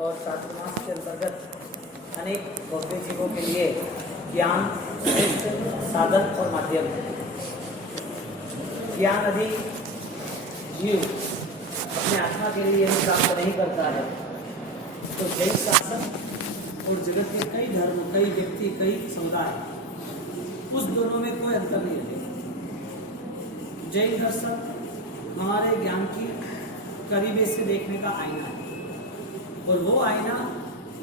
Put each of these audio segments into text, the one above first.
और चातुर्मास के अंतर्गत अनेक भव्य जीवों के लिए ज्ञान श्रेष्ठ साधन और माध्यम है। ज्ञान यदि जीव अपने आत्मा के लिए यदि प्राप्त नहीं करता है तो जैन शासन और जगत के कई धर्म, कई व्यक्ति, कई समुदाय, उस दोनों में कोई अंतर नहीं रहेगा। जैन दर्शन हमारे ज्ञान की करीबे से देखने का आईना है और वो आईना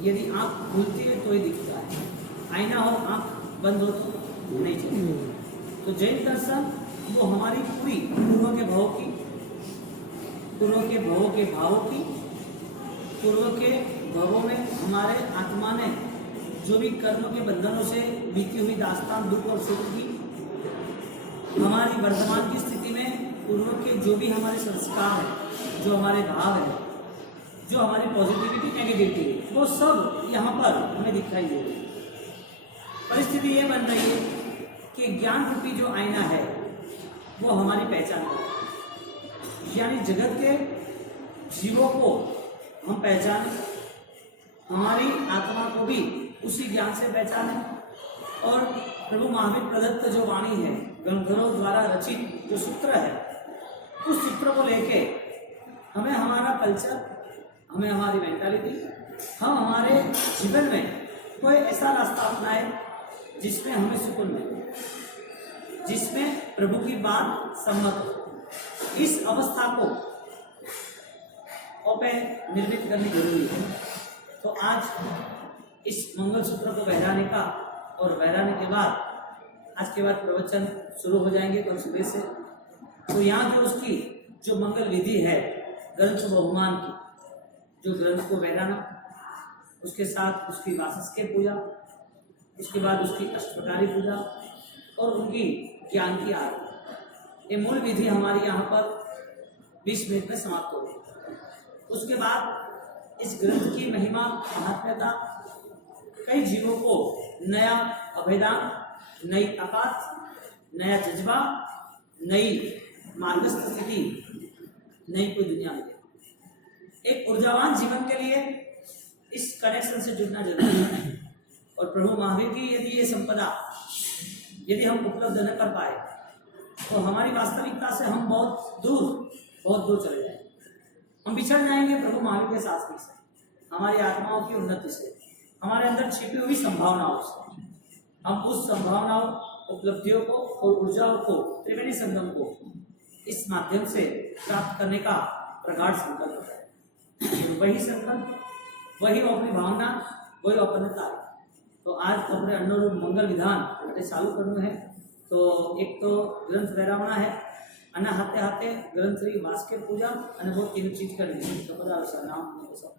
यदि आँख खुलती है तो ही दिखता है, आईना और आँख बंद हो तो नहीं चलती। तो जैन दर्शन वो हमारी पूरी पूर्व के भावों की, पूर्व के भावों के भावों की, पूर्व के भावों में हमारे आत्मा ने जो भी कर्म के बंधनों से बीती हुई दास्तान, दुख और सुख की, हमारी वर्तमान की स्थिति में पूर्व के जो भी हमारे संस्कार है, जो हमारे भाव है, जो हमारी पॉजिटिविटी, नेगेटिविटी, वो सब यहाँ पर हमें दिखाई दे रही है। परिस्थिति ये बन रही है कि ज्ञान रूपी जो आईना है वो हमारी पहचान है, यानी जगत के जीवों को हम पहचानें, हमारी आत्मा को भी उसी ज्ञान से पहचानें और प्रभु महावीर प्रदत्त जो वाणी है, ग्रंथों द्वारा रचित जो सूत्र है, उस सूत्र को लेके हमें हमारा कल्चर, हमें हमारी मेंटालिटी, हम हमारे जीवन में कोई ऐसा रास्ता अपनाए जिसमें हमें सुकून मिले, जिसमें प्रभु की बात सम्मत हो। इस अवस्था को पे निर्मित करनी जरूरी है। तो आज इस मंगल सूत्र को बहराने का और बहराने के बाद आज के बाद प्रवचन शुरू हो जाएंगे कल सुबह से। तो यहाँ जो उसकी जो मंगल विधि है ग्रंथ बहुमान की, जो ग्रंथ को बहराना, उसके साथ उसकी वासस्के पूजा, उसके बाद उसकी अष्टप्रकारी पूजा और उनकी ज्ञान की आरती, ये मूल विधि हमारी यहाँ पर 20 मिनट में समाप्त हो गई। उसके बाद इस ग्रंथ की महिमा, महात्म्यता कई जीवों को नया अभेदान, नई ताकत, नया जज्बा, नई मार्गस्थ स्थिति, नई कोई दुनिया मिले। एक ऊर्जावान जीवन के लिए इस कनेक्शन से जुड़ना जरूरी है और प्रभु महावीर की यदि ये संपदा यदि हम उपलब्ध न कर पाए तो हमारी वास्तविकता से हम बहुत दूर चले जाएंगे। हम बिछड़ जाएंगे प्रभु महावीर के शास्त्र से, हमारी आत्माओं की उन्नति से, हमारे अंदर छिपी हुई संभावनाओं से। हम उस संभावनाओं, उपलब्धियों को और ऊर्जाओं को, त्रिवेणी संगम को इस माध्यम से प्राप्त करने का प्रगाढ़ संकल्प है। वही संकल्प, वही अपनी भावना, वही अपनता है। तो आज अपने अनुरूप मंगल विधान चालू करना है। तो एक तो ग्रंथ बहरावना है, अना हाथे हाथे ग्रंथ री वास के पूजा અને वो तीन चीज करनी है। तो बता सर नाम सब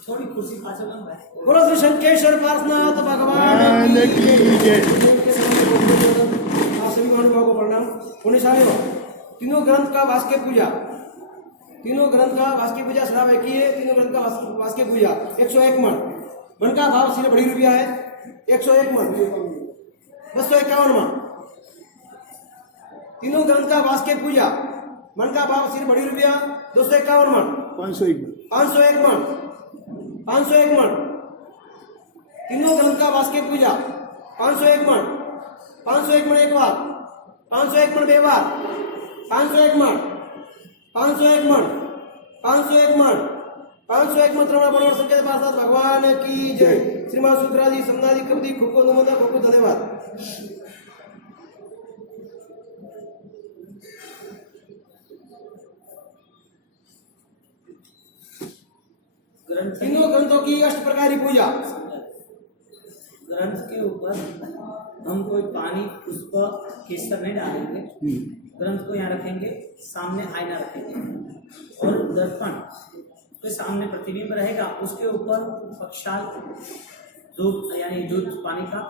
थोड़ी खुशी पाछल में भाई बोलो श्री शंकेश्वर पार्श्वनाथ भगवान की जय। सभी महानुभावों को प्रणाम। पुण्यशालियों, तीनों ग्रंथ का वास के पूजा, तीनों ग्रंथ का वास की पूजा श्राव की है। तीनों ग्रंथ का वास की पूजा 101 मन का भाव सिर्फ बड़ी रुपया है। 101 मन 251 मन। तीनों ग्रंथ का वास के पूजा मन का भाव सिर्फ बड़ी रुपया 251 मन 501 मन 501 मन। तीनों ग्रंथ का वास के पूजा 501 मन 501 मन एक बार 501 मन बे बार 501 मन 501 मन 501 मन 501 मन त्रिमाण बड़ोर संकेत पार्षद भगवान की जय। श्रीमान शुक्राजी समनाजी कबदी खूब को नमोदा, खूब धन्यवाद। तीनों ग्रंथों की अष्ट प्रकारी पूजा। ग्रंथ के ऊपर हम कोई पानी, पुष्प, केसर नहीं डालेंगे। ग्रंथ को यहाँ रखेंगे, सामने आईना रखेंगे और दर्पण के सामने प्रतिबिंब रहेगा, उसके ऊपर पक्षाल दूध यानी दूध पानी का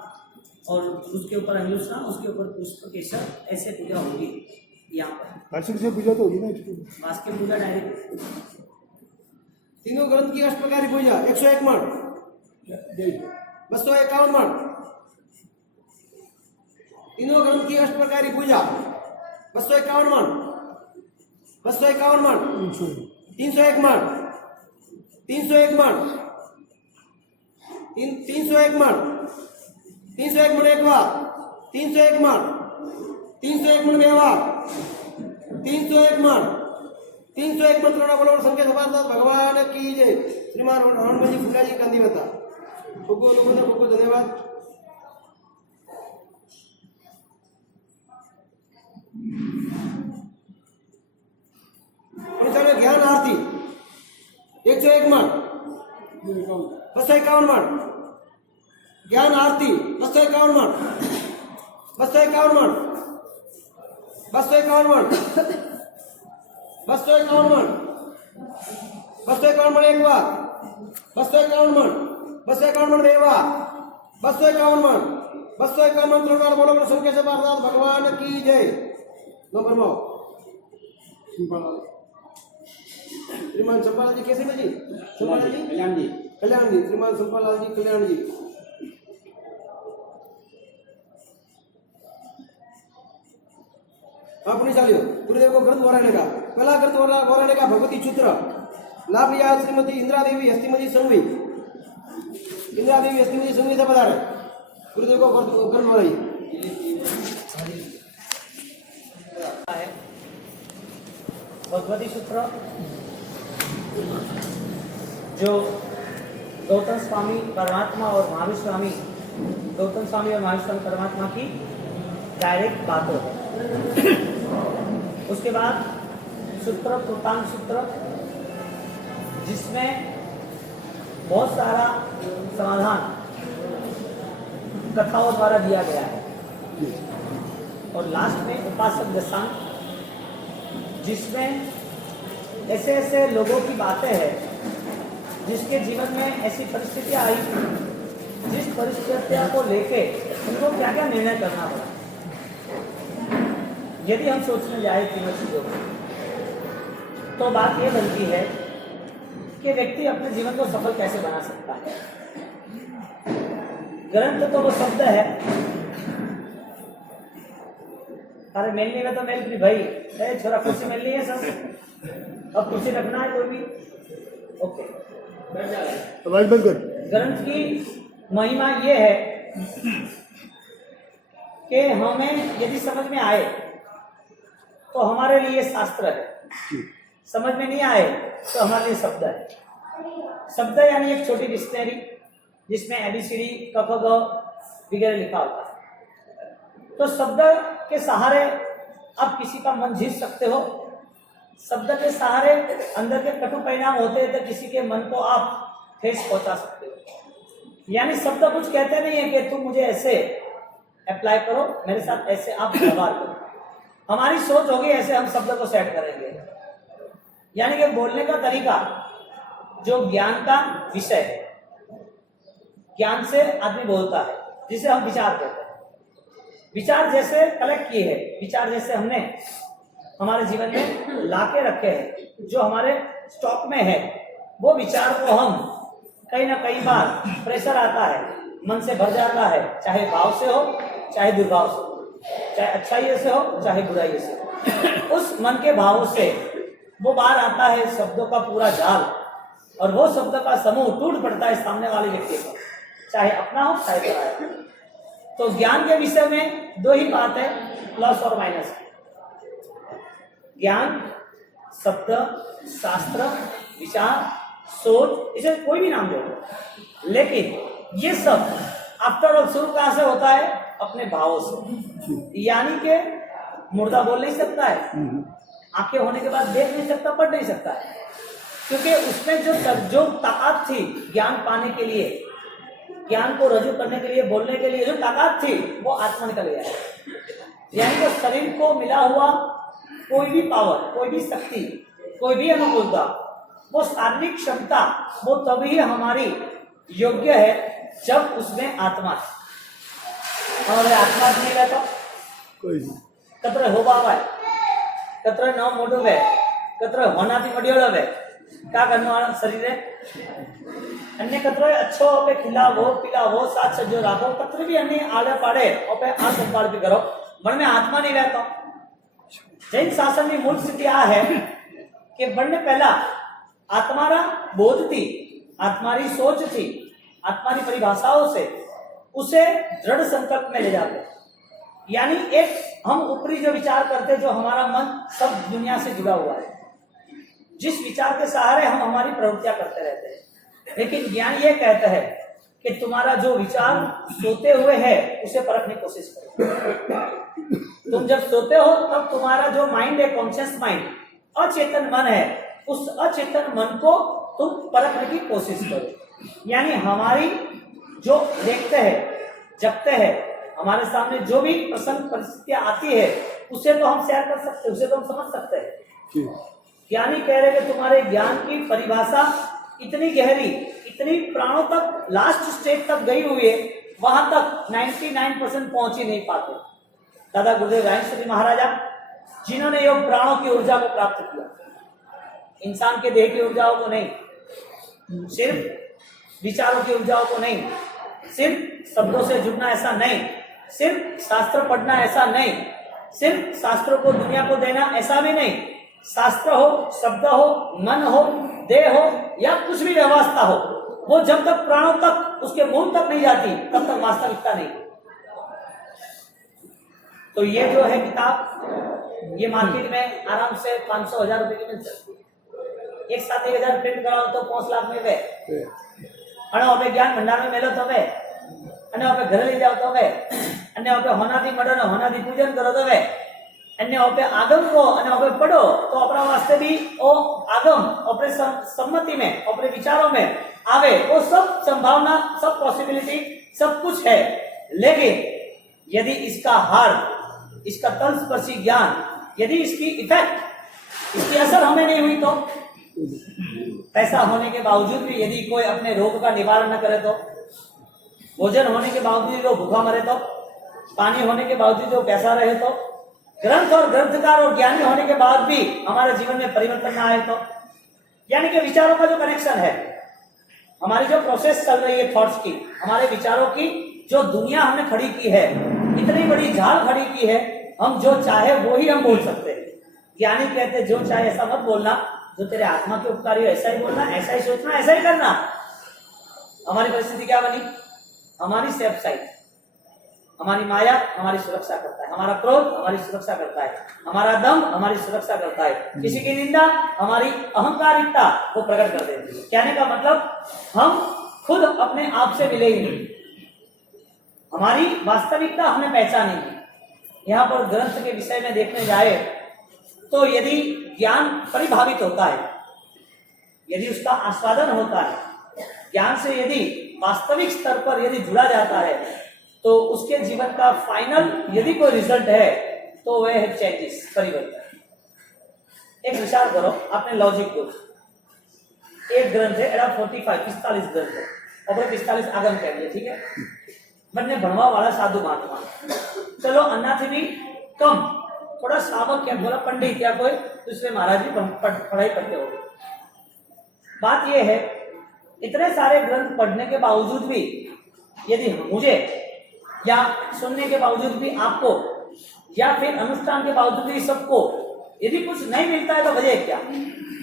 और उसके ऊपर अंगुष्ठा, उसके ऊपर पुष्प, केसर, ऐसे पूजा होगी। यहाँ पर पूजा तो होगी ना, वास की पूजा डायरेक्ट। तीनों ग्रंथ की अष्ट प्रकारी पूजा 101 मन 251 मन तीनों ग्रंथ की अष्ट प्रकार पूजा 251 मन 251 मन 301 मन 301 मन 301 मन 301 मन एक बार 301 मन 301 मन व्यवहार 301 मन 301 मन त्रोड़ा बोलो संख्या सभासद भगवान की जय। श्रीमान हनुमान जी फुला जी गांधी बता लोगों ने बहुत धन्यवाद। ज्ञान आरती 101 मन 251 मन ज्ञान आरती 251 मन 251 मन 251 मन 251 मन 251 मन एक बार 251 मन 251 मन देवा 251 मन 251 मन त्रिकाल बोलो संख्या से भगवान की जय। नंबर 9 श्रीमान चंपालाल जी कैसे जी? चंपालाल जी कल्याण जी श्रीमान चंपालाल जी कल्याण जी। अपनी चालियो गुरुदेव को ग्रंथ वराने का पहला ग्रंथ वराने का भगवती सूत्र लाभ लिया श्रीमती इंदिरा देवी हस्तिमती संघवी इंदिरा देवी हस्तिमती संघवी से पधारे गुरुदेव को ग्रंथ वराई। भगवती सूत्र जो गौतम स्वामी परमात्मा और महावीर स्वामी गौतम स्वामी और महावीर स्वामी परमात्मा की डायरेक्ट बातों है। उसके बाद सूत्र कृतांग सूत्र जिसमें बहुत सारा समाधान कथाओं द्वारा दिया गया है और लास्ट में उपासक दशांग जिसमें ऐसे ऐसे लोगों की बातें हैं जिसके जीवन में ऐसी परिस्थितियां आई जिस परिस्थितियों को लेके उनको क्या क्या निर्णय करना पड़ा। यदि हम सोचने जाए तीनों चीजों को तो बात यह बनती है कि व्यक्ति अपने जीवन को सफल कैसे बना सकता है। ग्रंथ तो वो शब्द है। अरे मिलनी में तो मेल भी भाई छोरा कुर्सी मिलनी है सब अब कुर्सी रखना है कोई भी ओके ग्रंथ की महिमा ये है कि हमें यदि समझ में आए तो हमारे लिए शास्त्र है, समझ में नहीं आए तो हमारे लिए शब्द है। शब्द यानी एक छोटी डिक्शनरी जिसमें ABCD क ख ग वगैरह लिखा होता है। तो शब्द के सहारे आप किसी का मन जीत सकते हो। शब्द के सहारे अंदर के कटु परिणाम होते हैं तो किसी के मन को आप ठेस पहुंचा सकते हो। यानी शब्द कुछ कहते नहीं है कि तुम मुझे ऐसे अप्लाई करो, मेरे साथ ऐसे आप व्यवहार करो। हमारी सोच होगी ऐसे हम शब्द को सेट करेंगे। यानी कि बोलने का तरीका जो ज्ञान का विषय है, ज्ञान से आदमी बोलता है जिसे हम विचार कहते हैं। विचार जैसे कलेक्ट किए हैं, विचार जैसे हमने हमारे जीवन में लाके रखे हैं, जो हमारे स्टॉक में है, वो विचार को हम कहीं ना कई बार प्रेशर आता है, मन से भर जाता है, चाहे भाव से हो चाहे दुर्भाव से हो, चाहे अच्छाई से हो चाहे बुराई से हो। उस मन के भावों से वो बाहर आता है शब्दों का पूरा जाल और वो शब्द का समूह टूट पड़ता है सामने वाले व्यक्ति पर, चाहे अपना हो चाहे पराया। तो ज्ञान के विषय में दो ही बात है, प्लस और माइनस। ज्ञान शब्द, शास्त्र, विचार, सोच, इसे कोई भी नाम दो, लेकिन ये सब आफ्टर ऑल शुरू कहां से होता है? अपने भावों से। यानी कि मुर्दा बोल नहीं सकता है, आंखें होने के बाद देख नहीं सकता, पढ़ नहीं सकता है, क्योंकि उसमें जो ताकत थी ज्ञान पाने के लिए, ज्ञान को रजू करने के लिए, बोलने के लिए जो ताकत थी, वो आत्मा निकल गया है। यानी कि शरीर को मिला हुआ कोई भी पावर, कोई भी शक्ति, कोई भी अनुकूलता, वो शारीरिक क्षमता, वो तभी हमारी योग्य है जब उसमें आत्मा है। हमारे आत्मा नहीं रहता कतरे हो बाबा है, कतरे नाम मोटो है, कतरे होना थी मडियोल है, क्या करने वाला शरीर है अन्य कतरो अच्छो पे खिलावो पिलावो साथ सज्जो राखो कतरे भी अन्य आड़े पाड़े और पे आड़ संपाड़ भी करो मन में आत्मा नहीं रहता। जैन शासन की मूल स्थिति आ है कि बनने पहला आत्मारा बोध थी आत्मारी सोच थी आत्मारी परिभाषाओं से उसे दृढ़ संकल्प में ले जाते यानी एक हम ऊपरी जो विचार करते जो हमारा मन सब दुनिया से जुड़ा हुआ है जिस विचार के सहारे हम हमारी प्रवृत्तियां करते रहते हैं लेकिन ज्ञान ये कहता है कि तुम्हारा जो विचार सोते हुए है उसे परखने की कोशिश करो। तुम जब सोते हो तब तुम्हारा जो माइंड है कॉन्शियस माइंड अचेतन मन है उस अचेतन मन को तुम परखने की कोशिश करो यानी हमारी जो देखते हैं जगते हैं हमारे सामने जो भी प्रसंग परिस्थितियां आती है उसे तो हम शेयर कर सकते हैं उसे तो हम समझ सकते हैं। ज्ञानी कह रहे कि तुम्हारे ज्ञान की परिभाषा इतनी गहरी इतनी प्राणों तक लास्ट स्टेज तक गई हुई है वहां तक 99% पहुंच ही नहीं पाते। दादा गुरुदेव रायेंद्र जी महाराजा जिन्होंने योग प्राणों की ऊर्जा को प्राप्त किया इंसान के देह की ऊर्जाओं को नहीं सिर्फ विचारों की ऊर्जाओं को नहीं सिर्फ शब्दों से जुड़ना ऐसा नहीं सिर्फ शास्त्र पढ़ना ऐसा नहीं सिर्फ शास्त्रों को दुनिया को देना ऐसा भी नहीं शास्त्र हो शब्द हो मन हो देह हो या कुछ भी व्यवस्था हो वो जब तक प्राणों तक उसके मूल तक नहीं जाती तब तक वास्तविकता नहीं। तो ये जो है किताब ये मार्केट में आराम से 500,000 रुपए की मिल सकती है। एक साथ 1,000 प्रिंट कराओ तो 5 लाख में वे अने ज्ञान भंडार में मेलो तो वे अने घरे ले जाओ तो वे अने होनाथी मडो ने होनाथी पूजन करो तो वे अन्य आगम को पढ़ो तो अपना वास्ते भी वो आगम अपने सम्मति में अपने विचारों में आवे वो सब संभावना सब पॉसिबिलिटी सब कुछ है लेकिन यदि इसका हार इसका तलस्पर्शी ज्ञान यदि इसकी इफेक्ट इसकी असर हमें नहीं हुई तो पैसा होने के बावजूद भी यदि कोई अपने रोग का निवारण न करे तो भोजन होने के बावजूद वो भूखा मरे तो पानी होने के बावजूद वो कैसा रहे तो ग्रंथ और ग्रंथकार और ज्ञानी होने के बाद भी हमारे जीवन में परिवर्तन ना आए तो यानी कि विचारों का जो कनेक्शन है हमारी जो प्रोसेस चल रही है थॉट्स की हमारे विचारों की जो दुनिया हमने खड़ी की है इतनी बड़ी झाल खड़ी की है हम जो चाहे वो ही हम बोल सकते हैं। ज्ञानी कहते जो चाहे ऐसा मत बोलना जो तेरे आत्मा के उपकारी हो ऐसा ही बोलना ऐसा ही सोचना ऐसा ही करना। हमारी परिस्थिति क्या बनी हमारी सेफ साइड हमारी माया हमारी सुरक्षा करता है हमारा क्रोध हमारी सुरक्षा करता है हमारा दम हमारी सुरक्षा करता है किसी की निंदा हमारी अहंकारिकता को प्रकट कर देती है। कहने का मतलब हम खुद अपने आप से मिले ही नहीं हमारी वास्तविकता हमें पहचानी नहीं। यहाँ पर ग्रंथ के विषय में देखने जाए तो यदि ज्ञान परिभावित होता है यदि उसका आस्वादन होता है ज्ञान से यदि वास्तविक स्तर पर यदि जुड़ा जाता है तो उसके जीवन का फाइनल यदि कोई रिजल्ट है तो वह है चेंजेस परिवर्तन। एक विचार करो आपने लॉजिक को एक ग्रंथ है एड़ा 45 ग्रंथ है और 45 आगम कह दिए ठीक है बनने भणवा वाला साधु महात्मा चलो अन्ना थी भी कम थोड़ा सावक क्या बोला पंडित या कोई दूसरे महाराज जी पढ़ाई करते हो। बात यह है इतने सारे ग्रंथ पढ़ने के बावजूद भी यदि मुझे या सुनने के बावजूद भी आपको या फिर अनुष्ठान के बावजूद भी सबको यदि कुछ नहीं मिलता है तो वजह क्या।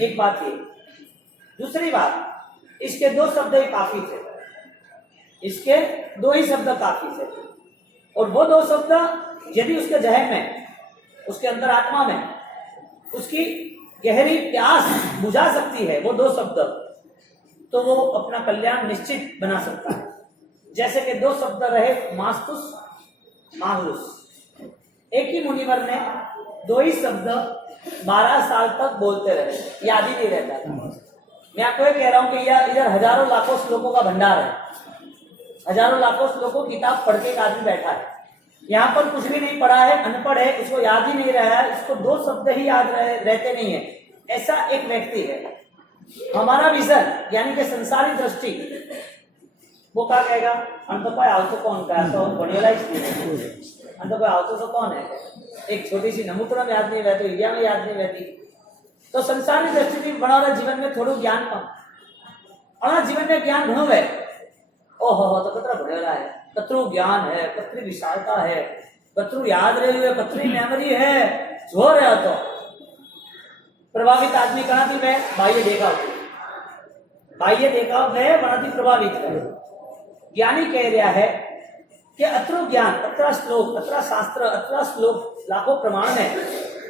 एक बात ये दूसरी बात इसके 2 शब्द ही काफी थे इसके 2 ही शब्द काफी थे और वो 2 शब्द यदि उसके जहन में उसके अंदर आत्मा में उसकी गहरी प्यास बुझा सकती है वो 2 शब्द तो वो अपना कल्याण निश्चित बना सकता है। जैसे कि 2 शब्द रहे मास्तुस माहुस एक ही मुनिवर ने 2 ही शब्द 12 साल तक बोलते रहे याद ही नहीं रहता था। मैं आपको ये कह रहा हूं कि यह इधर हजारों लाखों श्लोकों का भंडार है हजारों लाखों श्लोकों किताब पढ़ के एक आदमी बैठा है यहाँ पर कुछ भी नहीं पढ़ा है अनपढ़ है उसको याद ही नहीं रहा है इसको 2 शब्द ही याद रहते नहीं है ऐसा एक व्यक्ति है। हमारा विजन यानी कि संसारी दृष्टि वो क्या कहेगा अंत कोई आवतो कौन का तो बढ़िया अंत कोई आवतो तो कौन है एक छोटी सी नमूत्र में याद नहीं रहती इंडिया में याद नहीं रहती तो संसारनी दृष्टिથી ભણાવવા જીવન में થોડું જ્ઞાન કમ और जीवन में ज्ञान घणो है ओहो तो कतरा भणेला है कतरू ज्ञान है कतरी विशालता है कतरू याद रही है कतरी मेमोरी है जो रहा तो प्रभावित आदमी कहा थी मैं बाह्य देखाव में बनाती प्रभावित है ज्ञानी कह रहा है कि अतरू ज्ञान अतरा श्लोक अतरा शास्त्र अतरा श्लोक लाखों प्रमाण में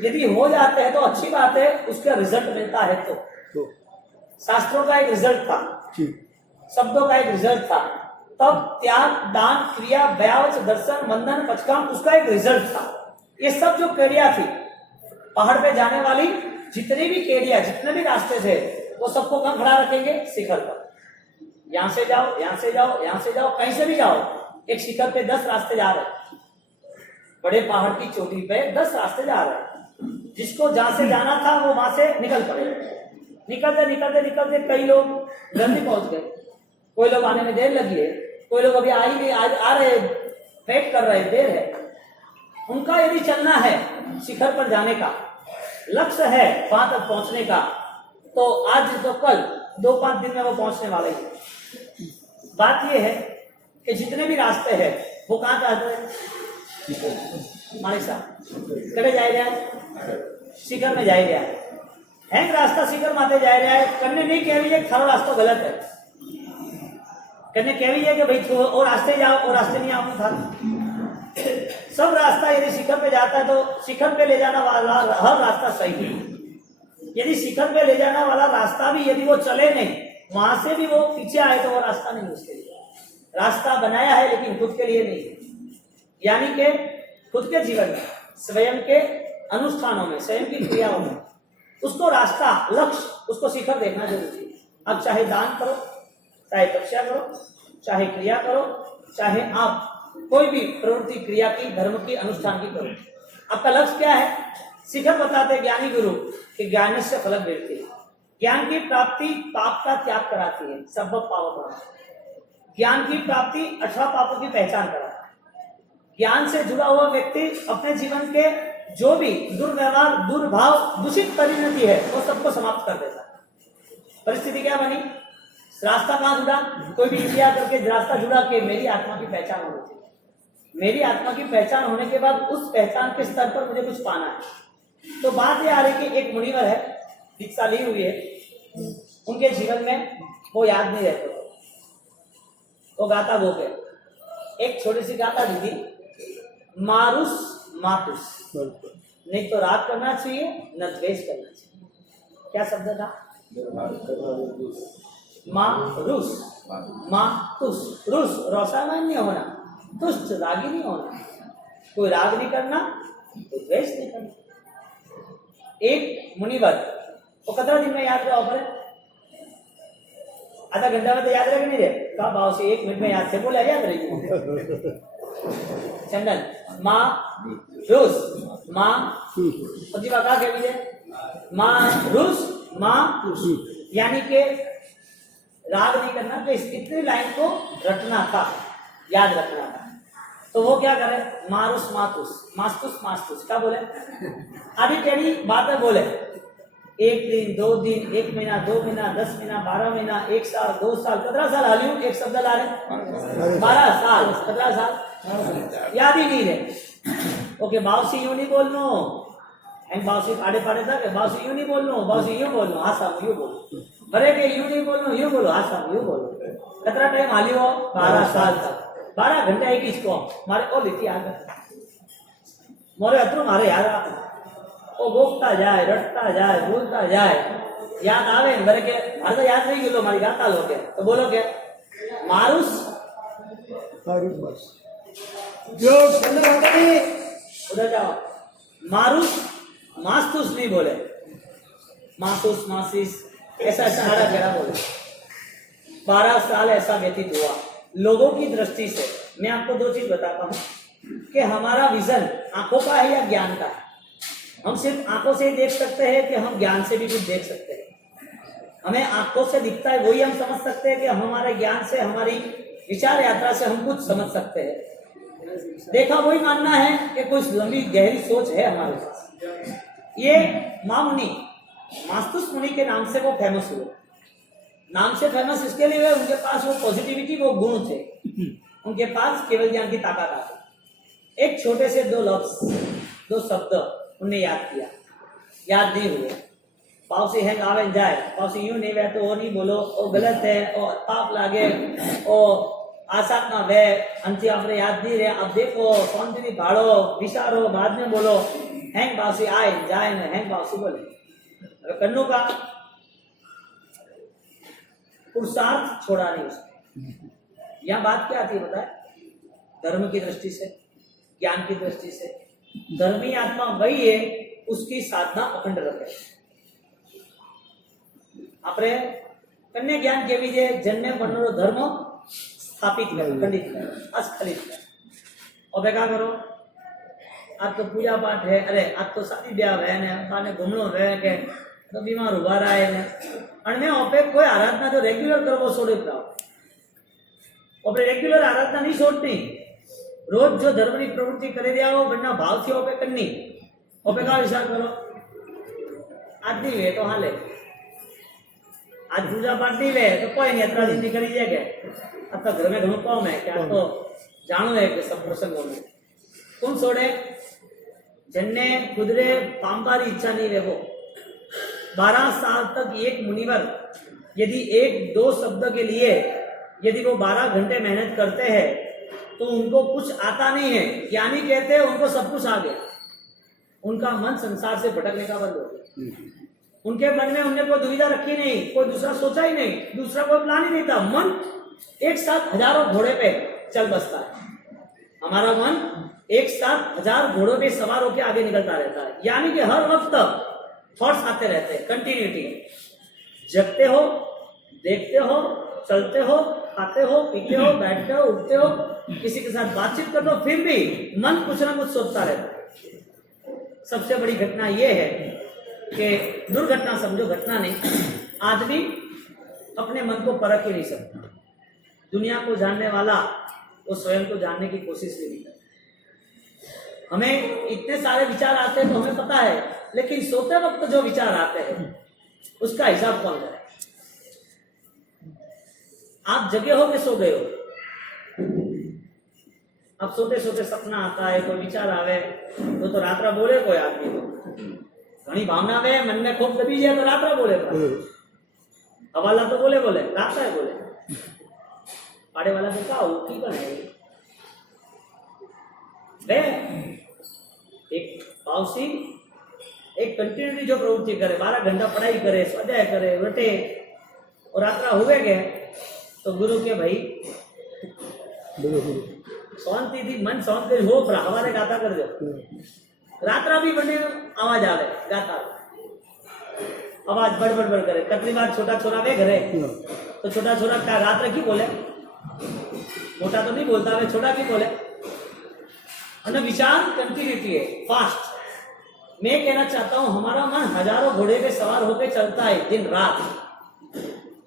यदि हो जाते हैं तो अच्छी बात है उसका रिजल्ट मिलता है तो शास्त्रों का एक रिजल्ट था शब्दों का एक रिजल्ट था तब त्याग दान क्रिया व्यावच दर्शन वंदन पचकाम उसका एक रिजल्ट था ये सब जो क्रिया थी पहाड़ पे जाने वाली जितनी भी केड़िया जितने भी रास्ते थे वो सबको कहाँ खड़ा रखेंगे शिखर पर यहाँ से जाओ यहाँ से जाओ यहाँ से जाओ कहीं से भी जाओ एक शिखर पे 10 रास्ते जा रहे बड़े पहाड़ की चोटी पे 10 रास्ते जा रहे जिसको जहां से जाना था वो वहां से निकल पड़े निकलते निकलते निकलते कई लोग जल्दी पहुंच गए कोई लोग आने में देर लगी है कोई लोग अभी आ रहे वेट कर रहे देर है उनका यदि चलना है शिखर पर जाने का लक्ष्य है वहां तक पहुंचने का तो आज तो कल 2-5 दिन में वो पहुंचने वाले हैं बात ये है कि जितने भी रास्ते हैं वो कहाँ जाते हैं मालिक साहब कड़े जा रहा है शिखर में जा रहा है रास्ता शिखर माते जा रहा है कन्ने नहीं कह रही है थारो रास्ता गलत है कन्ने कह रही है कि भाई और रास्ते जाओ और रास्ते नहीं आऊंगा था सब रास्ता यदि शिखर पे जाता है तो शिखर पे ले जाना वाला हर रास्ता सही है यदि शिखर पे ले जाने वाला रास्ता भी यदि वो चले नहीं वहां से भी वो पीछे आए तो वो रास्ता नहीं उसके लिए रास्ता बनाया है लेकिन खुद के लिए नहीं यानी कि खुद के जीवन में स्वयं के अनुष्ठानों में स्वयं की क्रियाओं में उसको रास्ता लक्ष्य उसको शिखर देखना जरूरी है अब चाहे दान करो चाहे तपस्या करो चाहे क्रिया करो चाहे आप कोई भी प्रवृत्ति क्रिया की धर्म की अनुष्ठान की करो आपका लक्ष्य क्या है शिखर बताते ज्ञानी गुरु कि ज्ञान से फलक मिलती है ज्ञान की प्राप्ति पाप का त्याग कराती है सब पाप ज्ञान की प्राप्ति 18 पापों की पहचान कराती है ज्ञान से जुड़ा हुआ व्यक्ति अपने जीवन के जो भी दुर्व्यवहार दुर्भाव दूषित परिणति है वो सबको समाप्त कर देता है परिस्थिति क्या बनी रास्ता कहाँ जुड़ा कोई भी क्रिया करके रास्ता जुड़ा कि मेरी आत्मा की पहचान होनी चाहिए मेरी आत्मा की पहचान होने के बाद उस पहचान के स्तर पर मुझे कुछ पाना है तो बात ये आ रही कि एक मुनिवर है दीक्षा ली हुई है उनके जीवन में वो याद नहीं रहते वो गाता गो गए एक छोटी सी गाता दीदी मारुस मातुस नहीं तो राग करना चाहिए न द्वेष करना चाहिए क्या शब्द था मारुस मातुस रुस रौसामान नहीं होना तुष्ट रागी नहीं होना कोई राग नहीं करना कोई द्वेष नहीं करना एक मुनिवर वो कितना दिन में याद रहा पर आधा घंटा में तो याद रहे नहीं रहे कहा भाव से 1 मिनट में याद से बोला याद रही चंदन माँ रूस माँ प्रतिभा कहा कह दीजिए माँ रूस माँ यानी के राग नहीं करना तो इतनी लाइन को रटना था याद रखना था तो वो क्या करे मारुस मातुस मास्तुस मास्तुस क्या बोले आधी टेढ़ी बातें बोले 1 दिन 2 दिन 1 महीना 2 महीना 10 महीना 12 महीना 1 साल 2 साल 15 साल हालियों एक शब्द ला रहे 12 साल 15 साल याद ही नहीं रहे ओके बावसी यूं नहीं बोलनो एंड बावसी पाड़े पाड़े था कि बावसी यूं नहीं बोलनो बावसी यूं बोलनो हाँ साहब यूं बोलो भरे के यूं नहीं बोलनो यूं बोलो हाँ साहब यूं बोलो कितना टाइम हालियो 12 साल तक 12 घंटे एक इसको मारे ओ लिखी आ गए मोरे अतरू मारे यार वो बोलता जाए रटता जाए बोलता जाए याद आवे भरे के मारे तो याद नहीं गयो मारी गाता लो के तो बोलो के मारुस बस जो उधर जाओ मारुस मास्तुस नहीं बोले मासूस मासिस ऐसा सारा जरा बोले 12 साल ऐसा व्यतीत हुआ लोगों की दृष्टि से मैं आपको 2 चीज बताता हूँ कि हमारा विजन आंखों का है या ज्ञान का है हम सिर्फ आंखों से ही देख सकते हैं कि हम ज्ञान से भी कुछ देख सकते हैं हमें आंखों से दिखता है वही हम समझ सकते हैं कि हम हमारे ज्ञान से हमारी विचार यात्रा से हम कुछ समझ सकते हैं देखा वही मानना है कि कुछ लंबी गहरी सोच है हमारे पास ये मामुनी मास्तुस मुनि के नाम से वो फेमस हुए। नाम से फेमस इसके लिए हुए, उनके पास वो पॉजिटिविटी, वो गुण थे, उनके पास केवल ज्ञान की ताकत आ गई। एक छोटे से दो लफ्ज, दो शब्द उनने याद किया, याद नहीं हुए। पाव से है आवे जाए, पाव से यूं नहीं वे तो वो नहीं बोलो, वो गलत है, और पाप लागे, और आसात ना वे अंति आपने याद नहीं रहे। अब देखो कौन सी भाड़ो विचारो बाद में बोलो, हैंग पाव से आए जाए ना हैंग पाव से बोले। कन्नू का पुरुषार्थ छोड़ा नहीं उसने। यह बात क्या आती है बताए? धर्म की दृष्टि से, ज्ञान की दृष्टि से, धर्मी आत्मा वही है उसकी साधना अखंड रखे। अपने कन्या ज्ञान के विजय जन्मे बनरो धर्म स्थापित कर, खंडित कर, अस्खलित कर। और क्या करो, आज तो पूजा पाठ है, अरे आज तो शादी ब्याह है ने, पाने घूमनो है के तो बीमार हुआ रहा है ने, अन्य ओपे कोई आराधना जो रेग्युलर करवो छोड़े पाओ। ओपे रेग्युलर आराधना नहीं छोड़ती, रोज जो धर्म की प्रवृत्ति करे दिया हो बनना भाव थी ओपे करनी। ओपे का विचार करो, आज नहीं वे तो हाले, आज पूजा पाठ नहीं वे तो कोई नहीं, अतरा दिन निकली जाएगा। अब तो घर में घणो कम है, क्या तो जानो है कि सब प्रसंगों में कौन छोड़े? जन्ने खुदरे पामबारी इच्छा नहीं वे वो 12 साल तक एक मुनिवर यदि एक दो शब्द के लिए यदि वो 12 घंटे मेहनत करते हैं तो उनको कुछ आता नहीं है, यानी कहते हैं उनको सब कुछ आ गया। उनका मन संसार से भटकने का बंद हो गया। उनके मन में उन्हें कोई दुविधा रखी नहीं, कोई दूसरा सोचा ही नहीं, दूसरा कोई प्लान ही नहीं था। मन एक साथ हजारों घोड़े पे चल बसता है। हमारा मन एक साथ 1000 घोड़ों पे सवार होकर आगे निकलता रहता है, यानी कि हर वक्त थॉट्स आते रहते हैं, कंटिन्यूटी। जगते हो, देखते हो, चलते हो, खाते हो, पीते हो, बैठते हो, उठते हो, किसी के साथ बातचीत करते हो, फिर भी मन कुछ ना कुछ सोचता रहता है। सबसे बड़ी घटना यह है कि दुर्घटना समझो, घटना नहीं, आदमी अपने मन को परख ही नहीं सकता। दुनिया को जानने वाला वो स्वयं को जानने की कोशिश भी नहीं करता। हमें इतने सारे विचार आते हैं तो हमें पता है, लेकिन सोते वक्त जो विचार आते हैं उसका हिसाब कौन करे? आप जगे हो कि सो गए हो? अब सोते सोते सपना आता है, कोई विचार आवे तो रात्रा बोले कोई आदमी को, घनी भावना आवे मन में खूब दबी जाए तो रात्रा बोले, हवाला तो बोले रात्रा है बोले, पाड़े वाला से कहा की बने वे एक पावसी एक कंटिन्यूटी जो प्रवृत्ति करे, 12 घंटा पढ़ाई करे, स्वाध्याय करे, रटे, और रात्रा हुए गए तो गुरु के भाई शांति थी, मन शांति हो, हमारे गाता कर दो। रात्रा भी बने आवाज आवे, गाता आवाज बड़ करे। तकरीबन छोटा छोरा वे घरे तो छोटा छोरा क्या रात्रा की बोले, मोटा तो नहीं बोलता वे, छोटा की बोले। विचार कंटिन्यूटी है, फास्ट। मैं कहना चाहता हूं हमारा मन हजारों घोड़े पे सवार होकर चलता है दिन रात।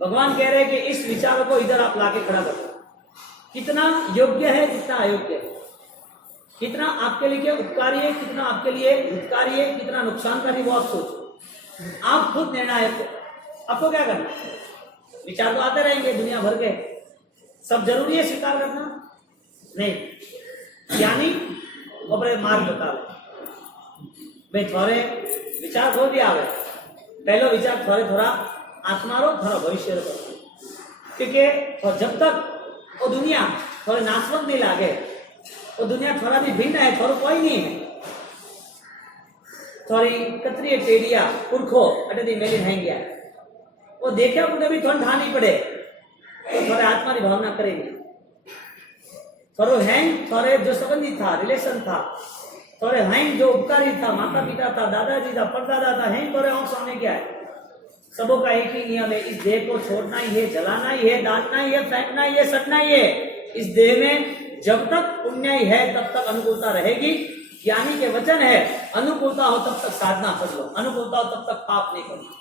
भगवान कह रहे हैं कि इस विचारों को इधर आप लाके खड़ा करो। कितना योग्य है, कितना अयोग्य है, कितना आपके लिए उपकारी है, कितना आपके लिए हितकारी है, कितना नुकसानकारी, वो आप सोचो। आप खुद निर्णायक हो, आपको क्या करना है। विचार तो आते रहेंगे दुनिया भर के, सब जरूरी है स्वीकार करना नहीं, यानी अपने मार्ग बता भाई थोड़े विचार कोई भी आवे, पहलो विचार थोड़े थोड़ा आत्मा रो, थोड़ा भविष्य रो, क्योंकि जब तक वो दुनिया थोड़े नाशवंत नहीं लागे, वो दुनिया थोड़ा भी भिन्न है, थोड़ा कोई नहीं है, थोड़ी कतरी टेढ़िया पुरखो अटे दी मेली नहीं गया, वो देखे उन्हें भी थोड़ा ढा नहीं पड़े तो थोड़े आत्मा की भावना करेंगे। थोड़ो हैंग, थोड़े जो संबंधी था, रिलेशन था, थोड़े हैंग जो उपकारी था, माता पिता था, दादाजी था, परदादा था, हैंग थोड़े और सामने क्या है। सबों का एक ही नियम है, इस देह को छोड़ना ही है, जलाना ही है, डांटना ही है, फेंकना ही है, सटना ही है। इस देह में जब तक पुण्य ही है तब तक अनुकूलता रहेगी, यानी कि वचन है अनुकूलता हो तब तक साधना कर लो, अनुकूलता हो तब तक पाप नहीं करना।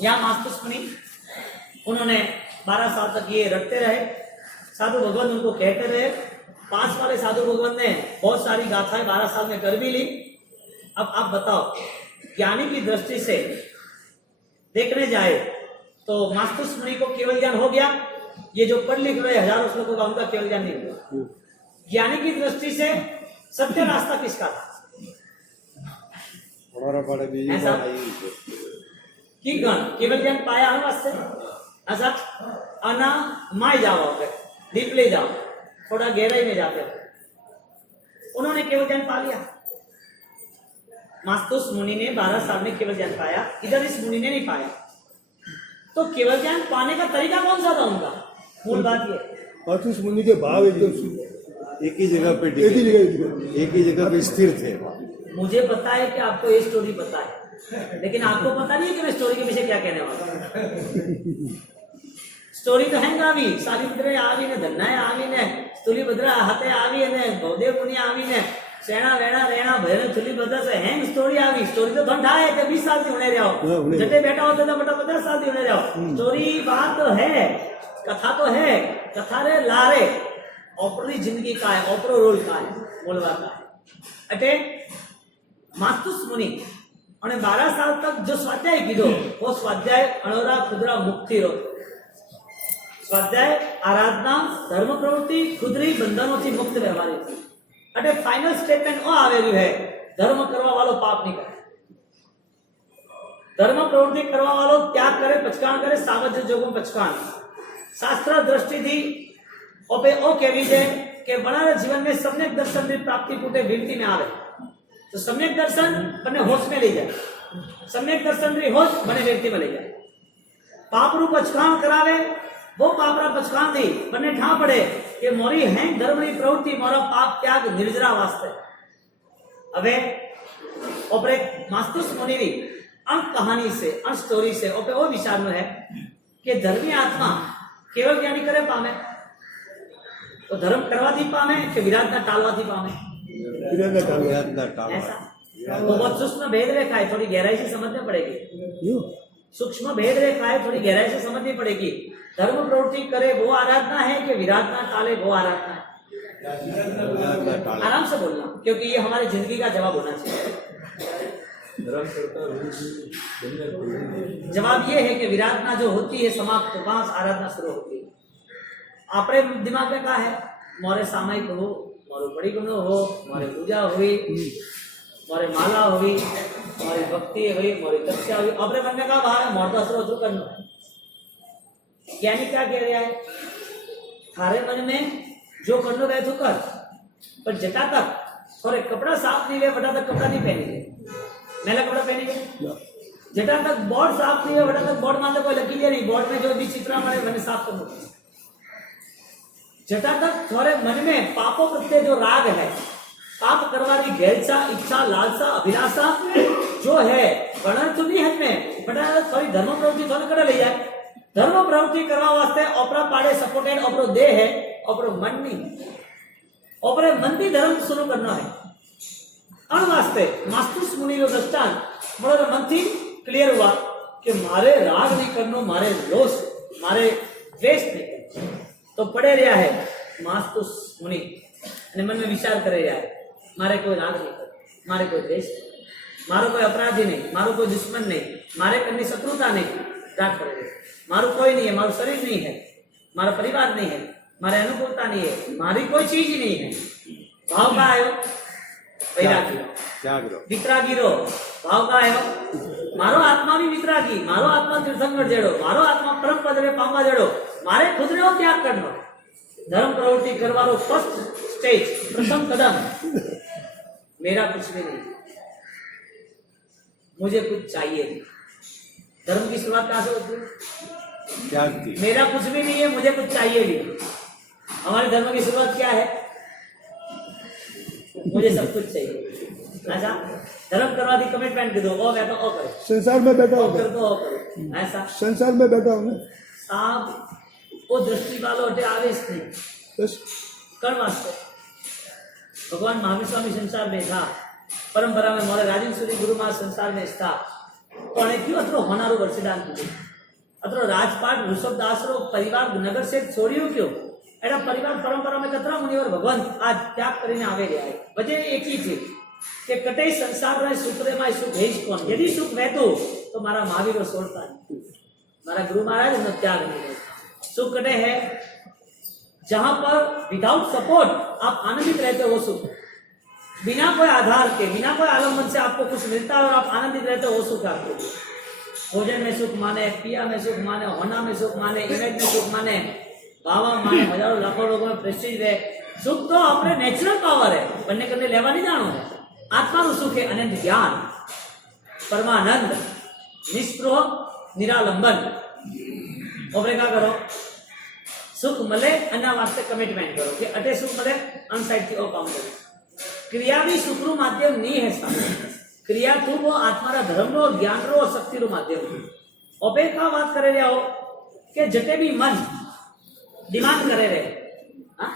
यहाँ मास्तुस मुनि उन्होंने 12 साल तक ये रटते रहे, साधु भगवान उनको कहते रहे। पास वाले साधु भगवान ने बहुत सारी गाथाएं 12 साल में कर भी ली। अब आप बताओ, ज्ञानी की दृष्टि से देखने जाए तो मास्तुस मुनि को केवल ज्ञान हो गया, ये जो पढ़ लिख रहे हजारों श्लोकों का उनका केवल ज्ञान नहीं हुआ। ज्ञानी की दृष्टि से सत्य रास्ता किसका था? ऐसा कि गण केवल ज्ञान पाया हम वास्ते ऐसा अना माय जाओ, डीपले जाओ, थोड़ा गहराई में जाते हो, उन्होंने केवल ज्ञान पा लिया। मास्तुस मुनि ने 12 साल में केवल ज्ञान पाया, इधर इस मुनि ने नहीं पाया। तो केवल ज्ञान पाने का तरीका कौन सा था उनका? मूल बात ये, मास्तुस मुनि के भाव एकदम एक ही जगह पे एक ही जगह पे स्थिर थे। मुझे पता है कि आपको ये स्टोरी पता है, लेकिन आपको पता नहीं है कि मैं स्टोरी के पीछे क्या कहने वाला हूँ। स्टोरी तो है गावी, सावित्री आवी ने, धन्नाए आवी ने, स्तुली भद्रा हाथे आवी ने, भवदेव मुनि आवी ने, सेना वेणा रेणा भैरव चुली भद्रा से हैंग स्टोरी आवी। स्टोरी तो धन ढाए कि 20 साल से होने रहो, जटे बैठा होते तो बटा 50 साल से होने रहो। स्टोरी बात तो है, कथा तो है, कथा रे लारे ओपरी जिंदगी का है, ओपरो रोल का है, बोलवा का है। अटे मास्तुस मुनि અને 12 साल तक जो स्वाध्याय कीधो वो स्वाध्याय अणोरा खुदरा मुक्ति रो स्वाध्याय आराधना धर्म प्रवृत्ति खुदरी बंधनों थी मुक्त व्यवहार थी। अटे फाइनल स्टेटमेंट ओ आवेलू है, धर्म करवा वालो पाप नहीं करे, धर्म प्रवृत्ति करवा वालो त्याग करे, पचकान करे, सावज जोगों पचकान। शास्त्र दृष्टि थी ओपे ओ केवी है कि बड़ा जीवन में सम्यक दर्शन की प्राप्ति पुटे गिनती में आवे तो सम्यक दर्शन बने होश में ले जाए, सम्यक दर्शन री होश बने व्यक्ति में ले जाए। पापरू पचकान करावे वो पापरा पचकान थी बने ठा पड़े कि मोरी है धर्म की प्रवृत्ति मोरा पाप त्याग निर्जरा वास्ते। अबे ओपरे मास्तुस मुनि री अन कहानी से अन स्टोरी से ओपे वो विचार में है कि धर्मी आत्मा केवल ज्ञानी करे पामे तो धर्म करवा थी पामे कि विराटना टालवा थी पामे। ऐसा वो बहुत सूक्ष्म भेद रेखा है, थोड़ी गहराई से समझनी पड़ेगी। सूक्ष्म भेद रेखा है, थोड़ी गहराई से समझनी पड़ेगी। धर्म प्रवृत्ति करे वो आराधना है कि विराटना टाले वो आराधना है? आराम से बोलना, क्योंकि ये हमारी जिंदगी का जवाब होना चाहिए। जवाब ये है कि विराटना जो होती है समाप्त तो वहां आराधना शुरू होती है। आपरे दिमाग में क्या है? मोरे सामयिक हो, मोरे बड़ी गुण हो, मोरे पूजा हुई, मोरे माला हुई, मोरी भक्ति हुई, मोरी तपस्या हुई। अपने मन में क्या भाव है? मोर तो असरो करना। ज्ञानी क्या कह रहा है? थारे मन में जो करना है तो कर, पर जटा तक थोड़े कपड़ा साफ नहीं हुए बटा तक कपड़ा नहीं पहनेंगे, मैला कपड़ा पहनेंगे। जटा तक बोर्ड साफ नहीं हुआ बटा तक बोर्ड मान लो कोई लकीर नहीं, बोर्ड में जो भी चित्रा मारे मैंने साफ कर दो। जटा तक थोड़े मन में पापों प्रत्ये जो राग है, पाप करवानी गैरचा इच्छा लालसा अभिलाषा जो है वर्णन तो नहीं है में बटा थोड़ी धर्म प्रवृत्ति थोड़ी कर ली जाए। धर्म प्रवृत्ति करवा वास्ते ओपरा पाड़े सपोर्टेड ओपरो देह है, ओपरो मन नहीं, ओपरे मन भी धर्म शुरू करना है। अण वास्ते मास्तुस मुनि रो दृष्टांत मोरे मन थी क्लियर हुआ कि मारे राग नहीं करनो, मारे रोष मारे द्वेष नहीं करनो। तो पड़े रहा है मास्तुस मुनि અને मन में विचार करे रहा है मारे कोई राग नहीं कर, मारे कोई द्वेष नहीं, मारो कोई अपराधी नहीं, मारो कोई दुश्मन नहीं, मारे करनी शत्रुता नहीं, राग पड़े रहे। मारो कोई नहीं है, मारो शरीर नहीं है, मारा परिवार नहीं है, मारे अनुकूलता नहीं है, मारी कोई चीज ही नहीं है। भाव का आयो वैरागी वितरागी रो भाव का आयो मारो आत्मा भी वितरागी, मारो आत्मा तीर्थंकर जेड़ो, मारो आत्मा परम पद रे पामा जेड़ो, मारे खुद रे त्याग करनो। धर्म प्रवृत्ति करवारो फर्स्ट स्टेज प्रथम कदम मेरा कुछ भी नहीं, मुझे कुछ चाहिए नहीं। धर्म की शुरुआत कहां से होती है? मेरा कुछ भी नहीं है, मुझे कुछ चाहिए नहीं। हमारे धर्म की शुरुआत क्या है? मुझे सब कुछ चाहिए। ऐसा धर्म करवा दी कमिटमेंट दे दो, ओ बैठो ओ करो, संसार में बैठा हो कर दो ओ करो, ऐसा संसार में बैठा हूँ साहब वो दृष्टि वालों हटे आवेश नहीं बस कर्ण वास्ते। भगवान महावीर स्वामी संसार में था, परंपरा में मोरे राजेश्वरी गुरु महाराज संसार में था, तो क्यों अतरो होनारो वर्षदान कीधुं, अतरो राजपाट वृषभदास रो परिवार नगर से छोड़ियो क्यों? एड़ा परिवार परंपरा में कतरा मुनि और भगवान आज त्याग करीने आवे रह्या है। वजह एक ही थी કે કટે સંસાર સુખ રે માં સુખ હે જ કોણ यदि सुख वहतो तो मारा महावीर छोड़ता नहीं, मारा गुरु महाराज न त्याग नहीं करता। सुख कटे है जहां पर विदाउट सपोर्ट आप आनंदित रहते हो वो सुख, बिना कोई आधार के बिना कोई आलम्बन से आपको कुछ मिलता है और आप आनंदित रहते हो वो सुख आपको। भोजन में सुख माने, पिया में सुख माने, होना में सुख माने, इमेज में सुख माने, बाबा माने, हजारों लाखों लोगों में प्रेस्टीज है। सुख तो अपने नेचुरल पावर है, बनने करने लेवा नहीं जानो है। आत्मा नु सुख है अनंत ज्ञान, परमानंद, निस्पृह, निरालंबन। और क्या करो, सुख मले अन्ना वास्ते कमिटमेंट करो कि अटे सुख मले अन साइड थी ओ काम करो। क्रिया भी सुखरू माध्यम नहीं है सामने, क्रिया थू वो आत्मारा धर्म रो, ज्ञान रो और शक्ति रो माध्यम। ओपे का बात करे रहे हो कि जटे भी मन डिमांड करे रहे, हाँ?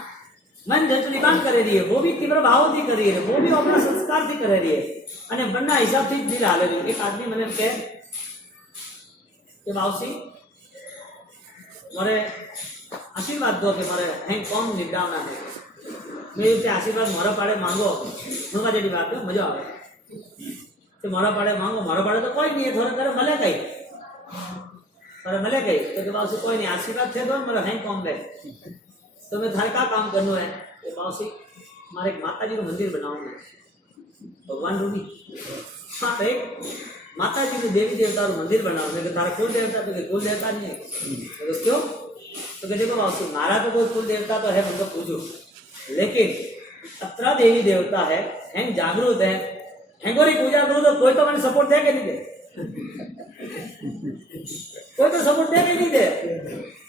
मन जट डिमांड करे रही है वो भी तीव्र भाव थी करी है, वो भी अपना संस्कार थी करे रही है અને बनना हिसाब थी दिल हाले रही। एक आदमी મને કહે કે બાવસી મારે આશીર્વાદ દો કે મારે અહીં કોમ નિવડાવના છે। મેં તે આશીર્વાદ મારા પાડે માંગો, ભણવા જેવી વાત છે, મજા આવે। તે મારા પાડે માંગો, મારા પાડે તો કોઈ નહીં, થોડા કરે મળે કઈ, મારે મળે કઈ તો કે બાવસી કોઈ નહીં, આશીર્વાદ છે તો મારે અહીં કોમ દે। तो मैं थारे का काम करना है कि बावसी मारे एक माता जी को मंदिर बनाऊंगा, भगवान रूबी हाँ एक माता जी को देवी देवता को मंदिर बनाऊंगा। तो तारा कुल देवता तो कुल देवता नहीं है तो क्यों, तो कहते देखो बावसी मारा तो कोई कुल देवता तो है, मतलब पूछो, लेकिन अत्रा देवी देवता है, हैं जागरूक है, हैंगोरी पूजा करूँ तो कोई तो मैंने सपोर्ट दे के नहीं दे, कोई तो सपोर्ट दे के नहीं दे।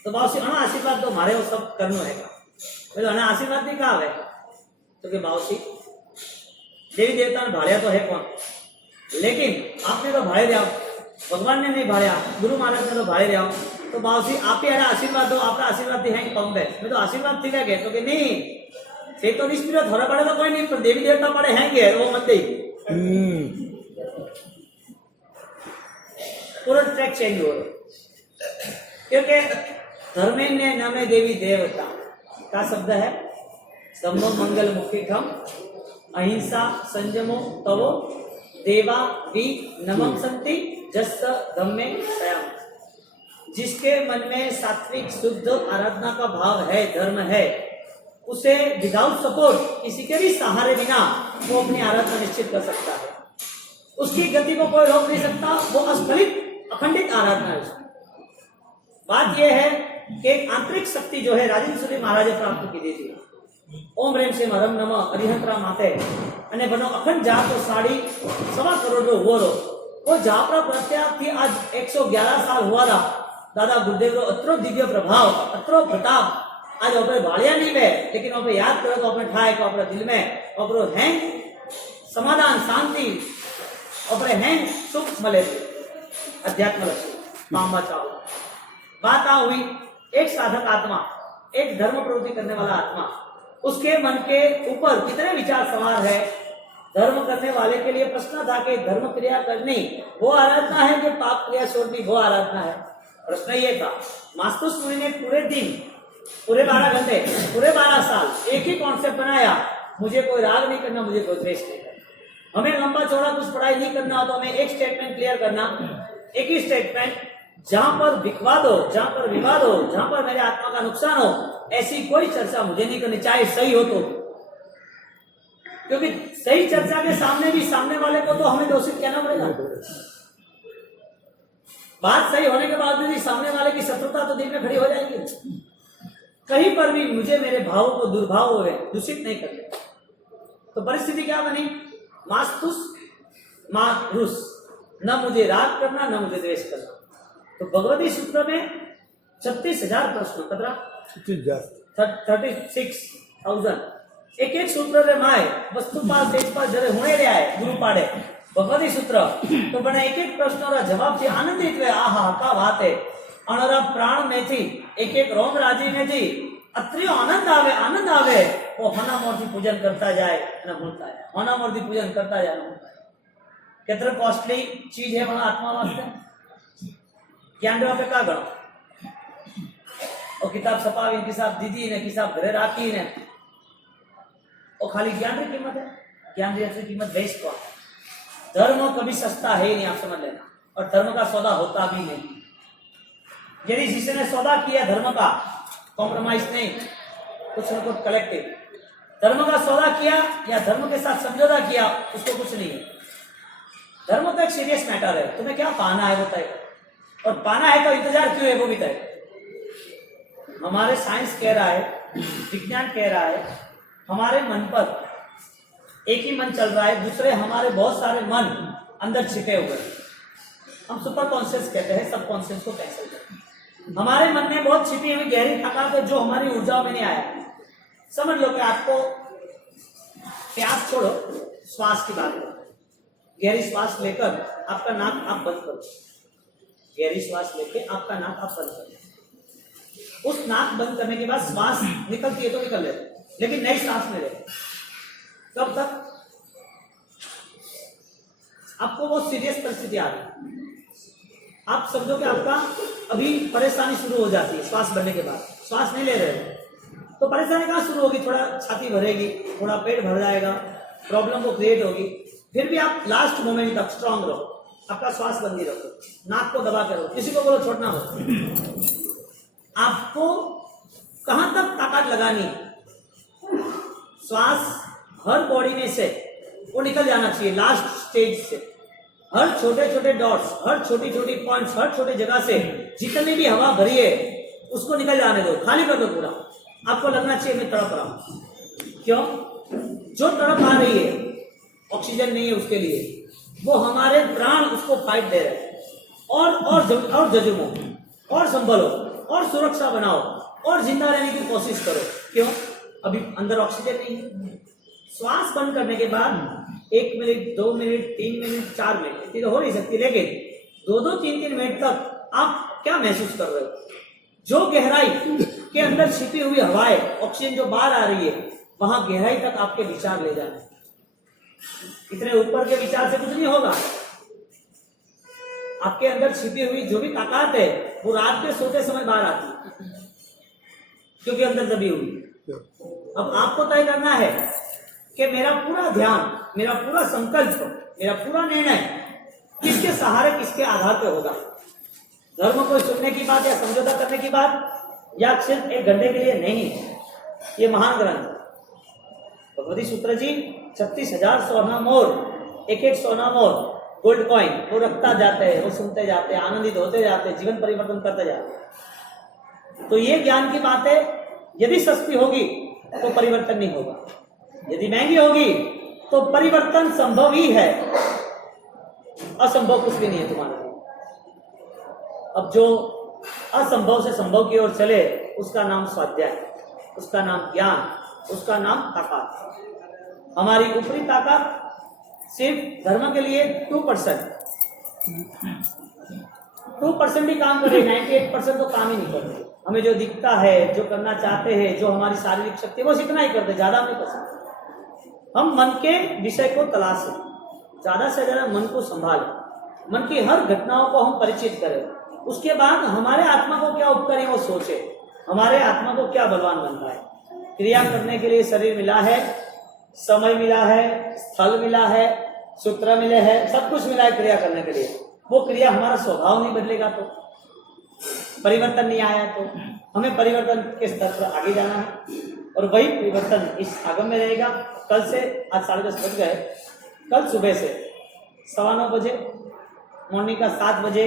तो बावसी अना आशीर्वाद तो मारे वो सब करना है, तो अना आशीर्वाद भी कहा है तो कि बावसी देवी देवता ने भाड़िया तो है कौन, लेकिन आपने तो भाड़े दिया, भगवान ने नहीं भाड़िया, गुरु महाराज ने तो भाड़े दिया, तो बावसी आप ही अरे आशीर्वाद दो, आपका आशीर्वाद है कम है, मैं तो आशीर्वाद ठीक है तो कि नहीं से तो निष्क्रिय थोड़ा पड़े तो कोई नहीं, पर देवी देवता पड़े हैं वो मत दे, पूरा ट्रैक चेंज हो रहा। क्योंकि धर्मेन्य नामे देवी देवता का शब्द है स्तंभ मंगल मुखिकम अहिंसा संयमो तवो देवा भी नमम संति जस्त धम्मे स्वयं। जिसके मन में सात्विक शुद्ध आराधना का भाव है, धर्म है, उसे विदाउट सपोर्ट किसी के भी सहारे बिना वो अपनी आराधना निश्चित कर सकता है। उसकी गति को कोई रोक नहीं सकता, वो अस्खलित अखंडित आराधना है। बात यह है कि एक आंतरिक शक्ति जो है राजेंद्र सूरी महाराज प्राप्त की थी। ओम रेम से हरम नम अरिहंतरा माते अने बनो अखंड जाप तो 1.25 करोड़ रो वो जापरा प्रत्याप थी आज 111 साल हुआ था। दादा गुरुदेव रो अत्रो दिव्य प्रभाव, अत्रो प्रताप आज अपने भाड़िया नहीं है, लेकिन अपने याद करो तो अपने ठाए को अपने दिल में अपनो है समाधान शांति अपने है सुख मले अध्यात्म पामा चाहो। बात आ हुई एक साधक आत्मा, एक धर्म प्रवृत्ति करने वाला आत्मा, उसके मन के ऊपर कितने विचार सवार है। धर्म करने वाले के लिए प्रश्न था कि धर्म क्रिया करनी वो आराधना है कि पाप क्रिया छोड़नी वो आराधना है। प्रश्न ये था। मास्तुस मुनि ने पूरे दिन, पूरे 12 घंटे, पूरे 12 साल एक ही कॉन्सेप्ट बनाया, मुझे कोई राग नहीं करना, मुझे कोई द्वेष नहीं करना। हमें लंबा चौड़ा कुछ पढ़ाई नहीं करना हो तो हमें एक स्टेटमेंट क्लियर करना, एक ही स्टेटमेंट, जहां पर विवाद हो, जहां पर विवाद हो, जहां पर मेरे आत्मा का नुकसान हो, ऐसी कोई चर्चा मुझे नहीं करनी, चाहे सही हो तो। क्योंकि सही चर्चा के सामने भी सामने वाले को तो हमें दोषित कहना पड़ेगा। बात सही होने के बाद भी सामने वाले की शत्रुता तो दिल में खड़ी हो जाएगी। कहीं पर भी मुझे मेरे भावों को दुर्भाव हुए दूषित नहीं करते। तो परिस्थिति क्या बनी? मास्तुस मारुस, न मुझे राग करना न मुझे द्वेष करना। तो भगवती सूत्र में 36,000 प्रश्न, 36,000 एक एक सूत्र रे माए वस्तुपाल तेजपाल जरे होने रे आए गुरु पाड़े भगवती सूत्र तो बने एक एक प्रश्न रा जवाब थी आनंदित हुए। आहा का बात है। अणरा प्राण में थी एक एक रोम राजी में थी अत्रियो आनंद आवे वो होना मूर्ति पूजन करता जाए न भूलता है, होना मूर्ति पूजन करता जाए न भूलता है। कितना कॉस्टली चीज है हमारा आत्मा वास्ते। ज्ञान पे का गणो और किताब छपावी किताब दीदी ने किताब घरे राखी ने और खाली ज्ञान की कीमत है। ज्ञान की असली कीमत बेच को है। धर्म कभी सस्ता है ही नहीं, आप समझ लेना, और धर्म का सौदा होता भी नहीं। यदि किसी ने सौदा किया धर्म का, कॉम्प्रोमाइज नहीं, कुछ न कुछ कलेक्टिव, धर्म का सौदा किया या धर्म के साथ समझौता किया, उसको कुछ नहीं है। धर्म तो एक सीरियस मैटर है, तुम्हें क्या पाना है वो तय करो, और पाना है तो इंतजार क्यों है वो भी तय करो। हमारे साइंस कह रहा है, विज्ञान कह रहा है, हमारे मन पर एक ही मन चल रहा है, दूसरे हमारे बहुत सारे मन अंदर छिपे हुए हैं। हम सुपर कॉन्शियस कहते हैं, सब कॉन्शियस को कैंसिल करते हैं। हमारे मन में बहुत छिपी हुई गहरी थकावट है जो हमारी ऊर्जाओं में नहीं आया। समझ लो कि आपको प्यास छोड़ो, श्वास की बात करो, गहरी श्वास लेकर आपका नाक आप बंद करो, गहरी श्वास लेके आपका नाक आप बंद करो। उस नाक बंद करने के बाद श्वास निकलती है तो निकल ले, लेकिन नई सांस में ले। कब तक? आपको वो सीरियस परिस्थिति आ रही, आप समझो कि आपका अभी परेशानी शुरू हो जाती है श्वास भरने के बाद, श्वास नहीं ले रहे तो परेशानी कहाँ शुरू होगी? थोड़ा छाती भरेगी, थोड़ा पेट भर जाएगा, प्रॉब्लम को क्रिएट होगी। फिर भी आप लास्ट मोमेंट तक स्ट्रांग रहो, आपका श्वास बंद ही रखो, नाक को दबा के रहो, किसी को बोलो छोड़ना हो। आपको कहां तक ताकत लगानी? श्वास हर बॉडी में से वो निकल जाना चाहिए लास्ट स्टेज से। हर छोटे छोटे डॉट्स, हर छोटी छोटी पॉइंट्स, हर छोटी जगह से जितनी भी हवा भरी है उसको निकल जाने दो, खाली कर दो पूरा। आपको लगना चाहिए मैं तड़प रहा हूं। क्यों? जो तड़प आ रही है ऑक्सीजन नहीं है उसके लिए, वो हमारे प्राण उसको फाइट दे रहे हैं। और जजुमो, और संभलो, और सुरक्षा बनाओ, और जिंदा रहने की कोशिश करो। क्यों? अभी अंदर ऑक्सीजन नहीं है। श्वास बंद करने के बाद 1 मिनट, 2 मिनट, 3 मिनट, 4 मिनट, इतनी तो हो नहीं सकती, लेकिन 2-2, 3-3 मिनट तक आप क्या महसूस कर रहे हो? जो गहराई के अंदर छिपी हुई हवाएं, ऑक्सीजन जो बाहर आ रही है, वहां गहराई तक आपके विचार ले जाना। इतने ऊपर के विचार से कुछ नहीं होगा। आपके अंदर छिपी हुई जो भी ताकत है वो रात के सोते समय बाहर आती है, क्योंकि अंदर दबी हुई। अब आपको तय करना है कि मेरा पूरा ध्यान, मेरा पूरा संकल्प, मेरा पूरा निर्णय किसके सहारे, किसके आधार पे होगा। धर्म को सुनने की बात या समझौता करने की बात, या सिर्फ 1 घंटे के लिए नहीं। ये महान ग्रंथ भगवती सूत्र जी 36,000 सोना मोर, एक सोना मोर गोल्ड कॉइन वो रखता जाते हैं, वो सुनते जाते हैं, आनंदित होते जाते हैं, जीवन परिवर्तन करते जाते हैं। तो ये ज्ञान की बात है। यदि सस्ती होगी तो परिवर्तन नहीं होगा, यदि महंगी होगी तो परिवर्तन संभव ही है, असंभव कुछ भी नहीं है तुम्हारे लिए। अब जो असंभव से संभव की ओर चले उसका नाम स्वाध्याय, उसका नाम ज्ञान, उसका नाम ताकत। हमारी ऊपरी ताकत सिर्फ धर्म के लिए 2% भी काम कर रही, 98% तो काम ही नहीं कर रही। हमें जो दिखता है, जो करना चाहते हैं, जो हमारी शारीरिक शक्ति है, वो इतना ही करते, ज्यादा नहीं कर सकते। हम मन के विषय को तलाशें, ज्यादा से ज्यादा मन को संभालें, मन की हर घटनाओं को हम परिचित करें। उसके बाद हमारे आत्मा को क्या उपकर है वो सोचे, हमारे आत्मा को क्या बलवान बनता है। क्रिया करने के लिए शरीर मिला है, समय मिला है, स्थल मिला है, सूत्र मिले हैं, सब कुछ मिला है क्रिया करने के लिए। वो क्रिया हमारा स्वभाव नहीं बदलेगा तो, परिवर्तन नहीं आया तो, हमें परिवर्तन के स्तर पर आगे जाना है। और वही परिवर्तन इस आगम में रहेगा। कल से, आज 10:30 बज गए, कल सुबह से 9:15 बजे, मॉर्निंग का 7 बजे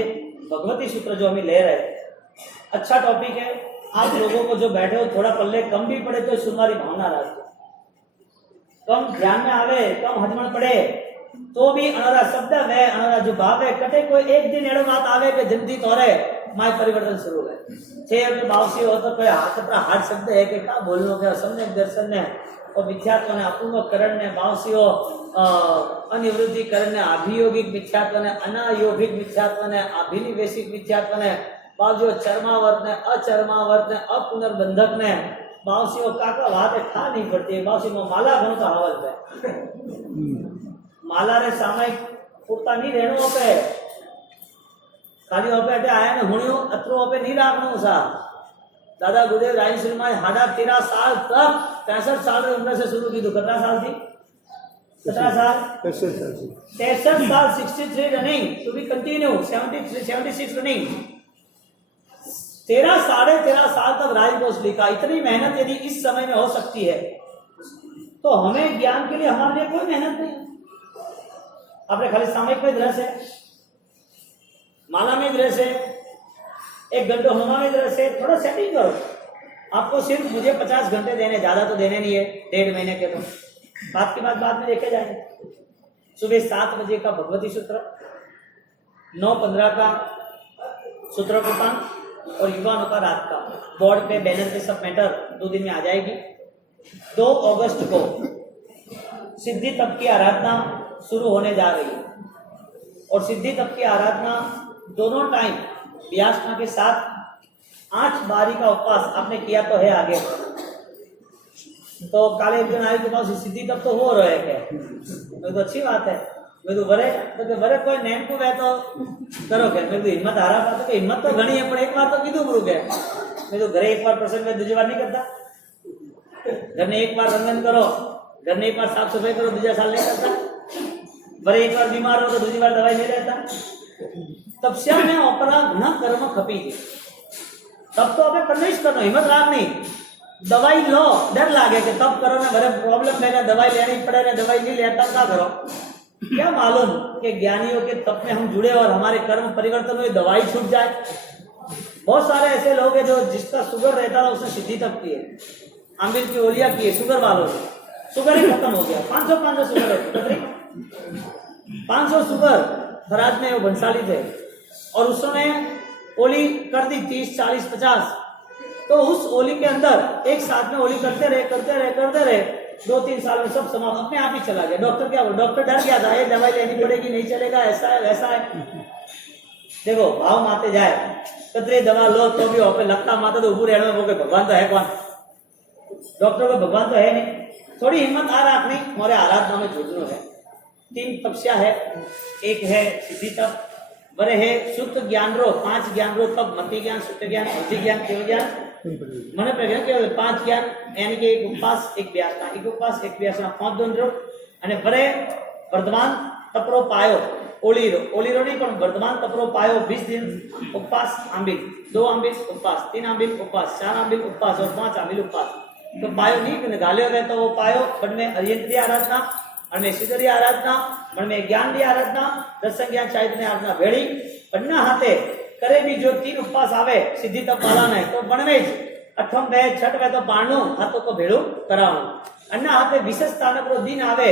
भगवती सूत्र जो हम ले रहे हैं, अच्छा टॉपिक है। आप लोगों को जो बैठे हो थोड़ा पल्ले कम भी पड़े तो सुनवारी भावना रखो, कम ध्यान में आवे, कम हजमण पड़े तो भी अनरा शब्द वे अनरा जो भाव है कटे। कोई एक दिन एड़ो बात आवे पे जल्दी तोरे माय परिवर्तन शुरू है। छे तो बावसी हो तो कोई हाथ अपना हाथ शब्द है कि क्या बोलनो के सम्यक दर्शन ने और मिथ्यात्व ने अपूर्व करण ने बावसीओ अनिवृत्ति करण ने अभियोगिक मिथ्यात्व ने अनायोगिक मिथ्यात्व ने अभिनिवेशिक मिथ्यात्व ने बावसीओ चर्मावर्त ने अचर्मावर्त ने अपुनर्बंधक ने बावसीओ काका बात ठा नहीं पड़ती है। बावसी में माला घणो तो हावल पे माला रे सामयिक पूरता नहीं रहनो पे खाली ओपे अटे आया ने हुणियो अतरो ओपे नहीं राखनो सा। दादा गुरुदेव राजश्री में 13.5 साल तक 65 साल रे उम्र से शुरू की, 17 साल थी 17 साल 63 साल 63 running to be continue 76 running 13 साल तक राज भोसले का इतनी मेहनत यदि इस समय में हो सकती है तो हमें ज्ञान के लिए हमारे लिए कोई मेहनत नहीं। आपने खाली सामयिक में दृश्य है, माला में दृश्य है, 1 घंटे होमा में दृश्य है, थोड़ा सेटिंग करो। आपको सिर्फ मुझे 50 घंटे देने, ज्यादा तो देने नहीं है, 1.5 महीने के, तो बात की बात बाद में देखे जाएंगे। सुबह 7 बजे का भगवती सूत्र, 9:15 का सूत्र कृपान और युवानों का रात का। बोर्ड पे बैनर पे सब मैटर 2 दिन में आ जाएगी। 2 अगस्त को सिद्धि तप की आराधना शुरू होने जा रही है और सिद्धि तप की आराधना दोनों टाइम व्यासना के साथ 8 बारी का उपवास आपने किया तो है आगे। तो काले एक दिन आए के पास सिद्धि तप तो हो रहा है क्या? तो अच्छी बात है। मैं तो बरे कोई नेम को वे तो करो क्या? मैं तो हिम्मत हारा पाता तो हिम्मत तो घनी है, पर एक बार तो कीधु गुरु के मैं तो घरे एक बार प्रसंग में दूसरी बार नहीं करता। घर ने एक बार रंगन करो, घर ने एक बार साफ सफाई करो, दूसरा साल नहीं करता। बरे एक बार बीमार हो तो दूसरी बार दवाई नहीं रहता। तब से मैं अपना घना कर्म खपी थी, तब तो अबे करना ही करना, हिम्मत राख नहीं। दवाई लो, डर लागे कि तब करो ना घरे प्रॉब्लम है ना, दवाई लेनी पड़े ना, दवाई नहीं लेता क्या करो? क्या मालूम कि ज्ञानियों के तप में हम जुड़े और हमारे कर्म परिवर्तन हुए, दवाई छूट जाए। बहुत सारे ऐसे लोग हैं जो जिसका शुगर रहता था उसने सिद्धि तप की है, आमिर की ओलिया की है, शुगर वालों ने, शुगर ही खत्म हो गया। 500 शुगर है, 500 शुगर फराज में वो भंसाली थे और उस समय ओली कर दी 30, 40, 50। तो उस ओली के अंदर एक साथ में ओली करते रहे 2-3 साल में सब समाप्त अपने आप ही चला गया। डॉक्टर क्या बोला? डॉक्टर डर गया था, ये दवाई लेनी पड़ेगी, नहीं चलेगा, ऐसा है वैसा है। देखो भाव माते जाए कतरे दवा लो तो भी पे लगता माता तो उबू रहने में भगवान तो है कौन? डॉक्टर को भगवान तो है नहीं। थोड़ी हिम्मत आ रहा नहीं, हमारे आराधना में जुड़ना है। 3 तपस्या है, एक है सिद्धि तप, बड़े है शुद्ध ज्ञान रो, 5 ज्ञान रो तप, मति ज्ञान, शुद्ध ज्ञान, बुद्धि ज्ञान, केवल ज्ञान, मन प्रज्ञान, केवल 5 ज्ञान यानी कि एक उपवास, एक व्यासना, एक उपवास, एक व्यासना, 5 द्वंद्व અને બરે વર્તમાન તપરો પાયો ઓલીરો નહીં પણ વર્તમાન તપરો પાયો 20 दिन उपवास आंबिल, 2 आंबिल उपवास, 3 आंबिल उपवास, 4 आंबिल उपवास और 5 आंबिल उपवास। तो पायो नहीं गालियो गए तो वो पायो बन में अरियंत्री आराधना, बन में सिद्धरी आराधना, बन में ज्ञान की आराधना, दर्शन ज्ञान चैतन्य आराधना भेड़ी बन्ना हाथे करे भी जो 3 उपवास आवे सिद्धि तप वाला ने तो बन में 8 वे 6 वे तो पाणु हाथों को भेड़ू करावू। अन्ना हाथे विशेष स्थानक रो दिन आवे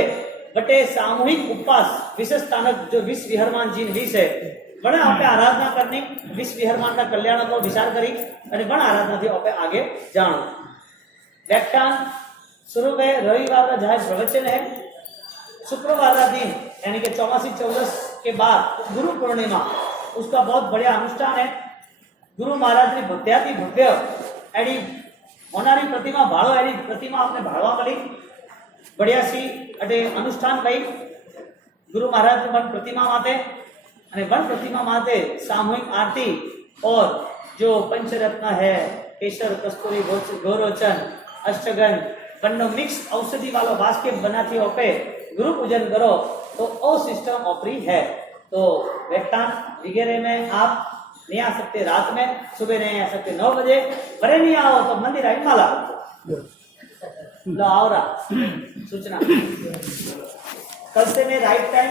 बटे सामूहिक उपवास विशेष स्थानक जो विश्व विहरमान जिन विष है बड़े आपे आराधना करनी, विश्व विहरमान का कल्याण को विचार करी और बड़ आराधना थी आपे आगे जानो। व्याख्यान शुरू में रविवार का जाहिर प्रवचन है। शुक्रवार का दिन यानी कि 84 के बाद गुरु पूर्णिमा, उसका बहुत बढ़िया अनुष्ठान है। गुरु महाराज की भव्याति भव्य एडी होनारी प्रतिमा भाड़ो एडी प्रतिमा आपने भाड़वा मળી बढ़िया सी अटे अनुष्ठान कई गुरु महाराज वन प्रतिमा माते અને वन प्रतिमा माते सामूहिक आरती और जो पंचरत्न है केसर कस्तूरी गोरोचन अष्टगंध बन्नो मिक्स औषधि वाला बास्केट बनाती ओपे गुरु पूजन करो तो ओ सिस्टम ऑपरी है। तो व्याख्यान वगैरह में आप नहीं आ सकते, रात में सुबह नहीं आ सकते 9 बजे, बड़े नहीं आओ तो मंदिर आई माला लो आओ सूचना कल से मैं राइट टाइम